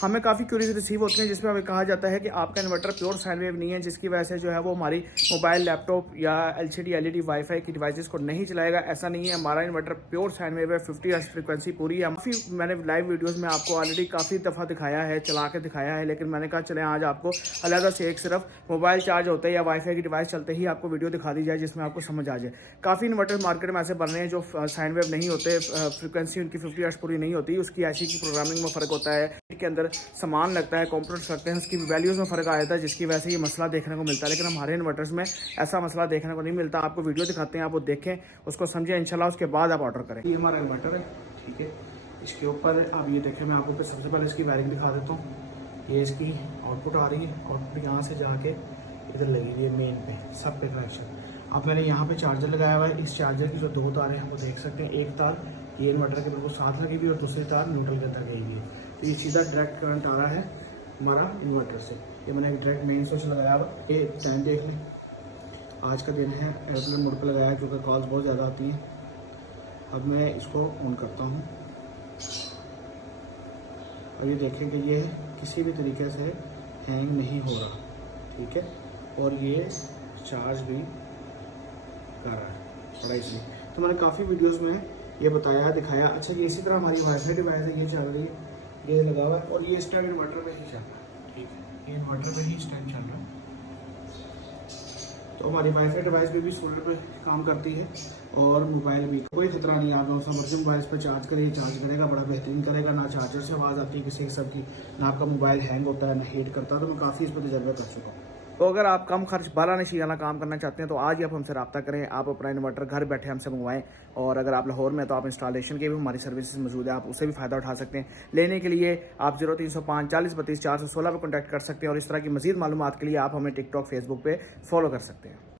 हमें काफ़ी curies receive होती हैं जिसमें हमें कहा जाता है कि आपका इन्वर्टर प्योर साइन वेव नहीं है, जिसकी वजह से जो है वो हमारी मोबाइल, लैपटॉप या एलसीडी, एलईडी, वाईफाई की डिवाइसेस को नहीं चलाएगा। ऐसा नहीं है, हमारा इन्वर्टर प्योर साइन वेव है, 50 हर्ट्ज फ्रीक्वेंसी पूरी है। काफ़ी मैंने लाइव वीडियोस में आपको ऑलरेडी काफ़ी दफ़ा दिखाया है, चला के दिखाया है, लेकिन मैंने कहा चलें आज आपको अलग से एक सिर्फ मोबाइल चार्ज होते हैं या वाईफाई की डिवाइस चलते ही आपको वीडियो दिखा दी जाए जिसमें आपको समझ आ जाए। काफ़ी इन्वर्टर मार्केट में ऐसे बन रहे हैं जो साइन वेव नहीं होते, फ्रीक्वेंसी उनकी 50 हर्ट्ज पूरी नहीं होती, उसकी ऐसी की प्रोग्रामिंग में फ़र्क होता है, के अंदर सामान लगता है, कंपोनेंट्स लगते हैं, उसकी वैल्यूज़ में फ़र्क आ जाता है, जिसकी वजह से ये मसला देखने को मिलता है। लेकिन हमारे इन्वर्टर्स में ऐसा मसला देखने को नहीं मिलता। आपको वीडियो दिखाते हैं, आप वो देखें, उसको समझें, इंशाल्लाह उसके बाद आप ऑर्डर करें। ये हमारा इन्वर्टर है, ठीक है। इसके ऊपर आप ये देखें, मैं आपको सबसे पहले इसकी वायरिंग दिखा देता हूँ। ये इसकी आउटपुट आ रही है, आउटपुट यहाँ से जाके इधर लगी हुई है मेन पे, सब पे कनेक्शन। अब मैंने यहाँ पे चार्जर लगाया हुआ है। इस चार्जर की जो दो तारें हैं वो देख सकते हैं, एक तार ये इन्वर्टर के बिल्कुल साथ लगी हुई है और दूसरी तार न्यूट्रल के अंदर गई हुई है। तो ये सीधा डायरेक्ट करंट आ रहा है हमारा इन्वर्टर से। ये मैंने एक डायरेक्ट मेन स्विच लगाया हुआ। ये टाइम देख लें, आज का दिन है, एयरप्लेन मोड पर लगाया क्योंकि कॉल्स बहुत ज़्यादा आती हैं। अब मैं इसको ऑन करता हूँ और ये देखें कि ये किसी भी तरीके से हैंग नहीं हो रहा, ठीक है। और ये चार्ज भी कर रहा है बड़ा इसलिए। तो मैंने काफ़ी वीडियोस में ये बताया, दिखाया। अच्छा, ये इसी तरह हमारी वाईफाई डिवाइस है, ये चल रही है, ये लगा हुआ है और ये स्टैंड इन्वर्टर पे ही चल रहा है, ठीक है। ये इन्वर्टर पे ही स्टैंड चल रहा है। तो हमारी वाईफाई डिवाइस भी सोलर पे काम करती है और मोबाइल भी। कोई खतरा नहीं है, आप उसका मर्जी मोबाइल पर चार्ज करिए, चार्ज करेगा, बड़ा बेहतरीन करेगा। ना चार्जर से आवाज़ आती है किसी किस्म की, ना आपका मोबाइल हैंग होता है, ना हीट करता है। तो मैं काफ़ी इस पर तजर्बा कर चुका हूँ। तो अगर आप कम खर्च बाला नशी वाला काम करना चाहते हैं तो आज ही आप हमसे रब्ता करें। आप अपना इन्वर्टर घर बैठे हमसे मंगवाएं। और अगर आप लाहौर में तो आप इंस्टॉलेशन के भी हमारी सर्विसेज मौजूद है, आप उससे भी फ़ायदा उठा सकते हैं। लेने के लिए आप 0305 40 32 416 पर कॉन्टैक्ट कर सकते हैं और इस तरह की मजीद मालूमात के लिए आप हमें टिकटॉक, फेसबुक पे फॉलो कर सकते हैं।